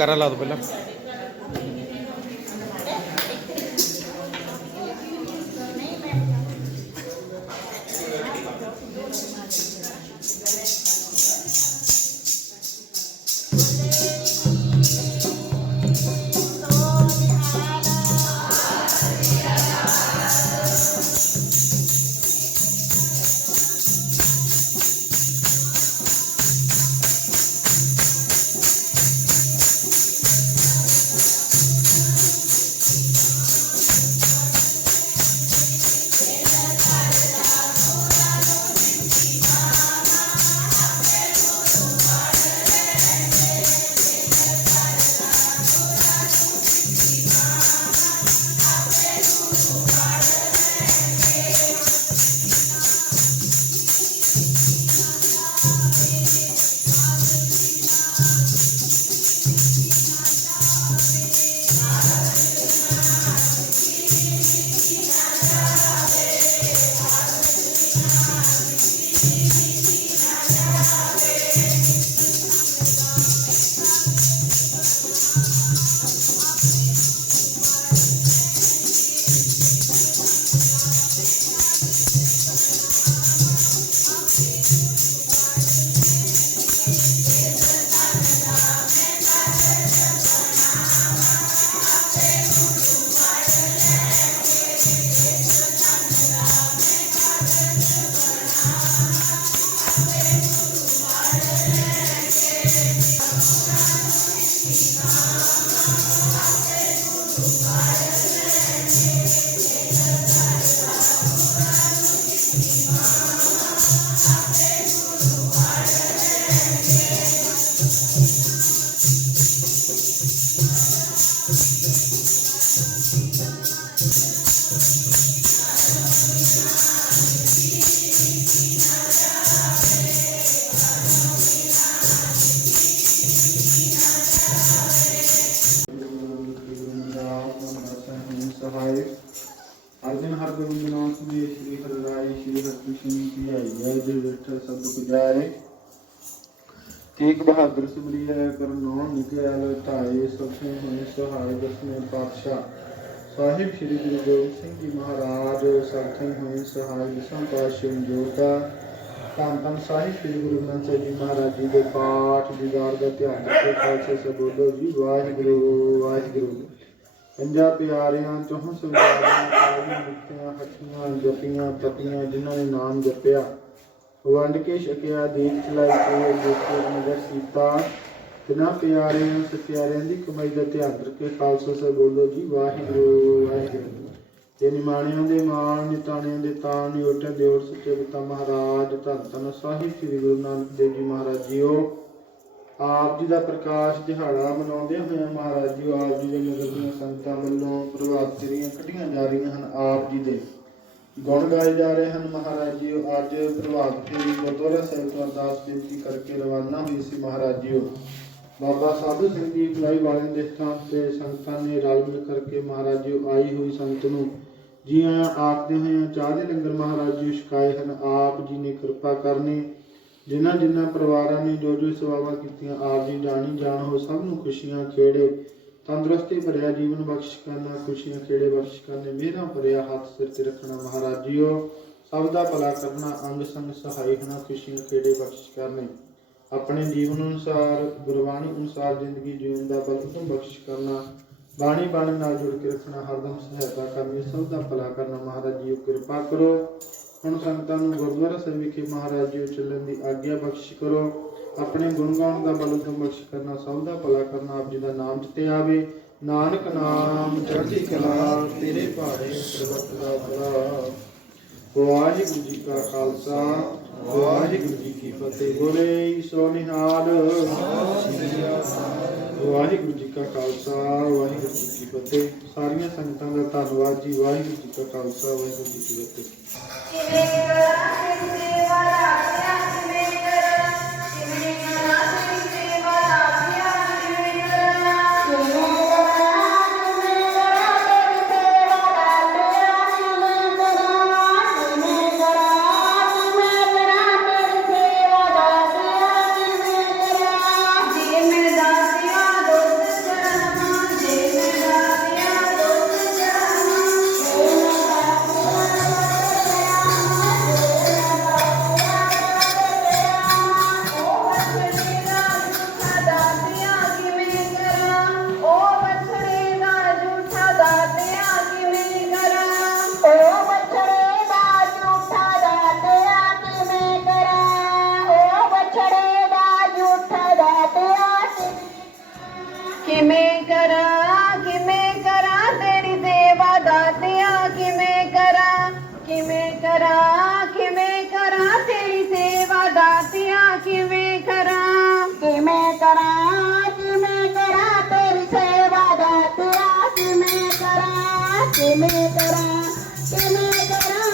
करायला लागतो पहिला ਕੀ ਆਈ ਜੈ ਜੈ ਵਿਠਲ ਸਭ ਪੁਜਾਰੇ ਤੇਗ ਬਹਾਦਰ ਸਿਮਰੀ ਹੈ ਕਰਨੋ ਨਿਕਿਆਲ ਧਾਏ ਸਭੇ ਹੋਏ ਸਹਾਇ ਦਸਵੇਂ ਪਾਤਸ਼ਾਹ। ਸਾਹਿਬ ਸ੍ਰੀ ਗੁਰੂ ਗੋਬਿੰਦ ਸਿੰਘ ਜੀ ਮਹਾਰਾਜ ਸਭੇ ਹੋਏ ਸਹਾਇ ਦਸਾਂ ਪਾਤਸ਼ਾਹ ਜੋਤਾ। ਧੰਨ ਧੰਨ ਸਾਹਿਬ ਸ੍ਰੀ ਗੁਰੂ ਗ੍ਰੰਥ ਸਾਹਿਬ ਜੀ ਮਹਾਰਾਜ ਜੀ ਦੇ ਪਾਠ, ਦੀਦਾਰ ਦਾ ਧਿਆਨ ਰੱਖੋ। ਖਾਲਸੇ ਸਬੋਧੋ ਜੀ, ਵਾਹਿਗੁਰੂ ਵਾਹਿਗੁਰੂ। ਪੰਜਾਂ ਪਿਆਰਿਆਂ ਚੋਹਾਂ ਸੰਗਾਰਾਂ ਸਾਰੀਆਂ ਮੁਕਤੀਆਂ ਹੱਥੀਆਂ ਜਪੀਆਂ ਪਤੀਆਂ ਜਿਨ੍ਹਾਂ ਨੇ ਨਾਮ ਜਪਿਆ ਵੰਡ ਕੇ ਛਕਿਆ ਦੇਖ ਚਲਾਈ ਤੇ ਦੇਖੇ ਨਗਰ ਸੀਤਾ। ਤਿਨਾਂ ਪਿਆਰਿਆਂ ਸਤਿਆਰਿਆਂ ਦੀ ਕਮਾਈ ਦਾ ਧਿਆਨ ਰੱਖੇ ਖਾਲਸਾ ਸਾਹਿਬ ਬੋਲੋ ਜੀ, ਵਾਹਿਗੁਰੂ ਵਾਹਿਗੁਰੂ। ਤੇ ਨਿਮਾਣਿਆਂ ਦੇ ਮਾਣ, ਨਿਤਾਣਿਆਂ ਦੇ ਤਾਣ ਨਿਉਟੇ ਦਿਓੜ ਸੱਚੇ ਪਿਤਾ ਮਹਾਰਾਜ, ਧੰਨ ਧੰਨ ਸਾਹਿਬ ਸ੍ਰੀ ਗੁਰੂ ਨਾਨਕ ਦੇਵ ਜੀ ਮਹਾਰਾਜ ਜੀਓ। ਆਪ ਜੀ ਦਾ ਪ੍ਰਕਾਸ਼ ਦਿਹਾੜਾ ਮਨਾਉਂਦੇ ਹੋਏ ਮਹਾਰਾਜ ਜੀ ਆਪ ਜੀ ਦੇ ਨਗਰ ਦੀਆਂ ਸੰਗਤਾਂ ਵੱਲੋਂ ਪ੍ਰਭਾਤ ਫੇਰੀਆਂ ਕੱਢੀਆਂ ਜਾ ਰਹੀਆਂ ਹਨ ਆਪ ਜੀ ਦੇ। ਗੁਣ ਗਾਏ ਜਾ ਰਹੇ ਹਨ ਮਹਾਰਾਜ ਜੀ ਅੱਜ ਪ੍ਰਭਾਤ ਫੇਰੀ ਗੁਰਦੁਆਰਾ ਸਾਹਿਬ ਤੋਂ ਅਰਦਾਸ ਬੇਨਤੀ ਕਰਕੇ ਰਵਾਨਾ ਹੋਈ ਸੀ ਮਹਾਰਾਜ ਜੀ ਬਾਬਾ ਸਾਧੂ ਸਿੰਘ ਜੀ ਫਲਾਈ ਵਾਲਿਆਂ ਦੇ ਸਥਾਨ ਤੇ ਸੰਗਤਾਂ ਨੇ ਰਲ ਮਿਲ ਕਰਕੇ ਮਹਾਰਾਜ ਜੀ ਆਈ ਹੋਈ ਸੰਗਤ ਨੂੰ ਜੀ ਆਇਆਂ ਆਖਦੇ ਹੋਏ ਚਾਹ ਦੇ ਲੰਗਰ ਮਹਾਰਾਜ ਜੀ ਛਕਾਏ ਹਨ। ਆਪ ਜੀ ਨੇ ਕਿਰਪਾ ਕਰਨੀ ਜਿਨ੍ਹਾਂ ਜਿਨ੍ਹਾਂ ਪਰਿਵਾਰਾਂ ਨੇ ਜੋ ਜੋ ਸੇਵਾਵਾਂ ਕੀਤੀਆਂ, ਆਪ ਜੀ ਜਾਣੀ ਜਾਣ ਹੋ ਸਭ ਨੂੰ ਖੁਸ਼ੀਆਂ ਖੇੜੇ। ਤੰਦਰੁਸਤੀ ਭਰਿਆ ਜੀਵਨ ਬਖਸ਼ ਕਰਨਾ ਖੁਸ਼ੀਆਂ ਖੇੜੇ ਬਖਸ਼ ਕਰਨੇ ਮਿਹਰਾਂ ਭਰਿਆ ਹੱਥ ਸਿਰ ਤੇ ਰੱਖਣਾ ਮਹਾਰਾਜ ਜੀਓ ਸਭ ਦਾ ਭਲਾ ਕਰਨਾ, ਅੰਗ ਸੰਗ ਸਹਾਈ ਹੋਣਾ, ਖੁਸ਼ੀਆਂ ਖੇੜੇ ਬਖਸ਼ ਕਰਨੇ ਆਪਣੇ ਜੀਵਨ ਅਨੁਸਾਰ, ਗੁਰਬਾਣੀ ਅਨੁਸਾਰ ਜ਼ਿੰਦਗੀ ਜਿਉਣ ਦਾ ਬਲ ਬਖਸ਼ ਕਰਨਾ, ਬਾਣੀ ਬਾਣੀ ਨਾਲ ਜੁੜ ਕੇ ਰੱਖਣਾ, ਹਰਦਮ ਸਹਾਇਤਾ ਕਰਨੀ, ਸਭ ਦਾ ਭਲਾ ਕਰਨਾ ਮਹਾਰਾਜ ਜੀ ਕਿਰਪਾ ਕਰੋ। ਹੁਣ ਸੰਗਤਾਂ ਨੂੰ ਗੁਰਦੁਆਰਾ ਸਾਹਿਬ ਵਿਖੇ ਮਹਾਰਾਜ ਜੀ ਚੱਲਣ ਦੀ ਆਗਿਆ ਬਖਸ਼ ਕਰੋ। ਆਪਣੇ ਗੁਣ ਗਾਉਣ ਦਾ ਬਲ ਤੋਂ ਬਖਸ਼ ਕਰਨਾ ਸਭ ਦਾ ਭਲਾ ਕਰਨਾ ਆਪ ਜੀ ਦਾ ਨਾਮ ਜਿਤੇ ਆਵੇ। ਨਾਨਕ ਨਾਮ ਚੜ੍ਹਦੀ ਕਲਾ, ਤੇਰੇ ਭਾਰੇ ਸਰਬਤ ਦਾ ਭਲਾ। ਵਾਹਿਗੁਰੂ ਜੀ ਕਾ ਖਾਲਸਾ, ਵਾਹਿਗੁਰੂ ਜੀ ਕੀ ਫਤਿਹ। ਬੋਲੇ ਸੋ ਨਿਹਾਲ। ਵਾਹਿਗੁਰੂ ਜੀ ਕਾ ਖਾਲਸਾ, ਵਾਹਿਗੁਰੂ ਜੀ ਕੀ ਫਤਿਹ। ਸਾਰੀਆਂ ਸੰਗਤਾਂ ਦਾ ਧੰਨਵਾਦ ਜੀ, ਵਾਹਿਗੁਰੂ ਜੀ ਕਾ ਖਾਲਸਾ, ਵਾਹਿਗੁਰੂ ਜੀ ਕੀ ਫਤਿਹ। किमे करा किमे करा किमे करा.